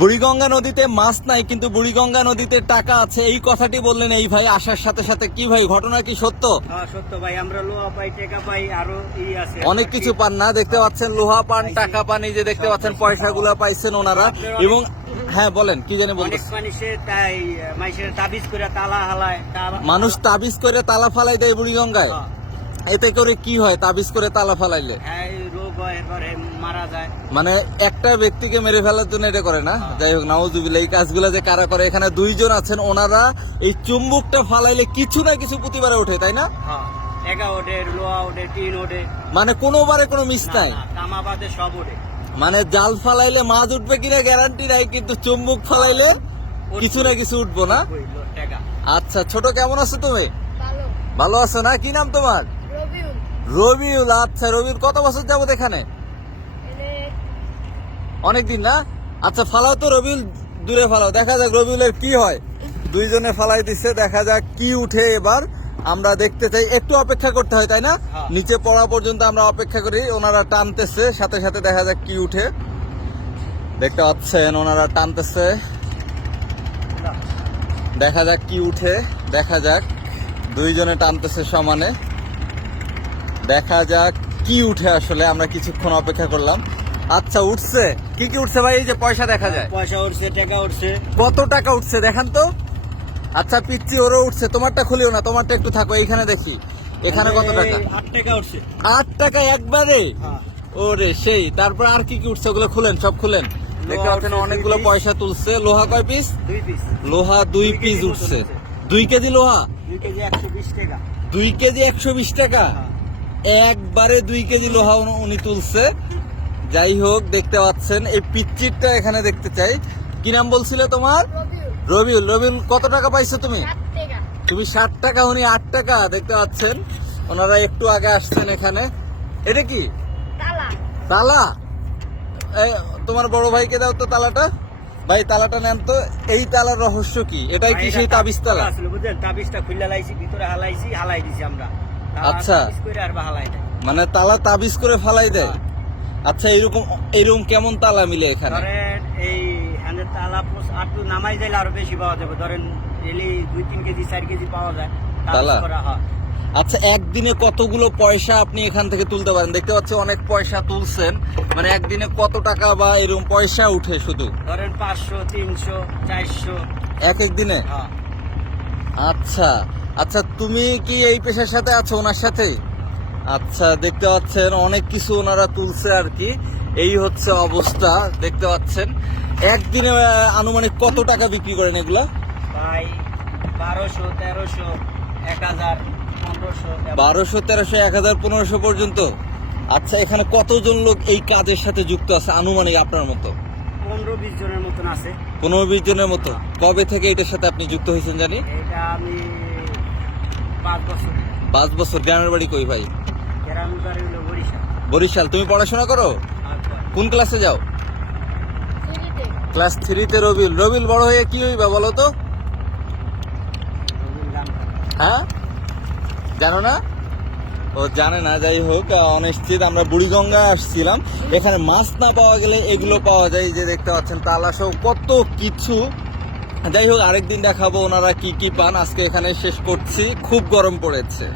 বুড়িগঙ্গা নদীতে মাছ নাই কিন্তু বুড়িগঙ্গা নদীতে টাকা আছে, এই কথাটি বললেন এই ভাই আসার সাথে সাথে। কি ভাই, ঘটনা কি সত্য? হ্যাঁ সত্য ভাই, আমরা লোহা পাই, টাকা পাই, আরো আছে অনেক কিছু পান না, দেখতে পাচ্ছেন লোহা পান, টাকা পান, এই যে দেখতে পাচ্ছেন পয়সাগুলো পাইছেন ওনারা। এবং হ্যাঁ বলেন, কি জানি অনেক বলতেন। মানুষে তাই মাইসের তাবিজ করে তালা হালায়, মানুষ তাবিজ করে তালা ফালাই দেয় বুড়িগঙ্গায়, হ্যাঁ। এতে করে কি হয় তাবিজ করে তালা ফালাইলে? হ্যাঁ, এই রোগ হয়, এরপরে মারা যায়। মানে একটা ব্যক্তিকে মেরে ফেলার জন্য এটা করে না? হ্যাঁ। যাই হোক, নাউজুবিল্লাহ। এই কাজগুলো যে কারা করে, এখানে দুইজন আছেন, ওনারা এই চুম্বকটা ফালাইলে কিছু না কিছু প্রতিবারে ওঠে, তাই না? হ্যাঁ, টাকা ওঠে, লোহা ওঠে, টিন ওঠে, মানে কোনোবারে কোনো মিস নাই। তামা বাদে সব ওঠে। মানে জাল ফালাইলে মাছ উঠবে কিনা গ্যারান্টি নাই, কিন্তু চুম্বক ফালাইলে কিছু না কিছু উঠবো না। টাকা। আচ্ছা, ছোট কেমন আছো তুমি? ভালো। ভালো আছো না? কি নাম তোমার? রবিউল। রবিউল। আচ্ছা রবিউল, কত বছর যাবত এখানে? এনে অনেকদিন না? আচ্ছা ফালাও তো রবিউল, দূরে ফালাও, দেখা যাক রবিউলের কি হয়। দুইজনে ফালাই দিচ্ছে, দেখা যাক কি উঠে এবার। আমরা দেখতে চাই, একটু অপেক্ষা করতে হয় তাই না? হ্যাঁ। নিচে পড়া পর্যন্ত আমরা অপেক্ষা করি, ওনারা টানতেছে, সাথে সাথে দেখা যাক কি উঠে। দেখতে পাচ্ছেন ওনারা টানতেছে, দেখা যাক কি উঠে, দেখা যাক। দুইজনে টানতেছে সমানে, দেখা যাক কি উঠে আসলে। আমরা কিছুক্ষণ অপেক্ষা করলাম। আচ্ছা উঠছে, কি কি উঠছে ভাই? এই যে পয়সা দেখা যায়, পয়সা উঠছে, টাকা উঠছে। কত টাকা উঠছে দেখান তো। আচ্ছা পিচ্ছি, ওরও উঠছে, তোমারটা খুলিও না, তোমারটা একটু থাকো, এইখানে দেখি এখানে কত টাকা। 8 টাকা উঠছে। 8 টাকা একবারে? হ্যাঁ। ওরে সেই। তারপর আর কি কি উঠছে, ওগুলো খুলেন, সব খুলেন। দেখতে পাচ্ছেন উঠছে অনেকগুলো 2 পয়সা তুলছে। লোহা কয় পিস? 2 পিস। লোহা 2 পিস কেজি উঠছে। মতন উঠছে। 2 কেজি লোহা? 2 কেজি 120 টাকা। 2 কেজি 120 টাকা? হ্যাঁ। একবারে 2 কেজি লোহা উনি তুলছে। যাই হোক, দেখতে পাচ্ছেন এই পিচ্চিরটা এখানে দেখতে চাই। কি নাম বলছিলে তোমার? রবিউল। রবিউল। রবিউল, কত টাকা পাইছো তুমি? 7 টাকা। তুমি 60 টাকা, উনি 8 টাকা। দেখতে পাচ্ছেন ওনারা একটু আগে আসছেন এখানে। এটা কি তালা। তালা? এই তোমার বড় ভাইকে দাও তো তালাটা। ভাই তালাটা নেন তো। এই তালার রহস্য কি? এটাই কি সেই তাবিজ তালা? আসলে বুঝলেন, তাবিজটা খুললা লাইছি, ভিতরে হালাই দিছি আমরা। আচ্ছা। তাবিজ করে আর হালাই দেয়। মানে তালা তাবিজ করে ফালাই দেয়? হ্যাঁ। আচ্ছা, এরকম কেমন তালা মিলে এখানে? ধরেন এই হ্যান্ডের তালা আটটু নামাই দিলে আরো বেশি পাওয়া যাবে। ধরেন এলি 2-3 কেজি 4 কেজি পাওয়া যায় তাবিজ তালা? করা হয়। আচ্ছা, একদিনে কতগুলো পয়সা আপনি এখান থেকে তুলতে পারেন? দেখতে পাচ্ছি অনেক পয়সা তুলছেন, মানে একদিনে কত টাকা বা এরকম পয়সা উঠে শুধু ধরেন 500, 300, 400। এক এক দিনে? হ্যাঁ। আচ্ছা আচ্ছা, তুমি কি এই পেশার সাথে আছো ওনার সাথে? আচ্ছা, দেখতে পাচ্ছেন অনেক কিছু ওনারা তুলছে আর কি। এই হচ্ছে অবস্থা, দেখতে পাচ্ছেন। একদিনে আনুমানিক কত টাকা বিক্রি করেন এগুলা? ভাই 1200, 1300, 1000, 1500। 1200, 1300, 1000, 1500 পর্যন্ত? আচ্ছা, এখানে কতজন লোক এই কাজের সাথে যুক্ত আছে আনুমানিক আপনার মতো? 15-20 জনের মতন আছে। 15-20 জনের মতো। কবে থেকে এটার সাথে আপনি যুক্ত হয়েছেন জানি? এটা আমি 5 বছর। 5 বছর। গ্রামের বাড়ি কই ভাই? গ্রামের বাড়ি হলো বরিশাল। বরিশাল। তুমি পড়াশোনা করো? আচ্ছা। কোন ক্লাসে যাও? সিঁড়িতে। ক্লাস 3-তে। রবিউল। রবিউল বড় হয়ে কি হইবা বলো তো? রবির দাম কত? হ্যাঁ, জানো না? ও জানে না। যাই হোক, অনিশ্চিত। আমরা বুড়িগঙ্গা আসছিলাম, এখানে মাছ না পাওয়া গেলে এগুলো পাওয়া যায়, যে দেখতে পাচ্ছেন তালা সহ কত কিছু। যাই হোক, আরেকদিন দেখাবো ওনারা কি কি পান। আজকে এখানে শেষ করছি, খুব গরম পড়েছে।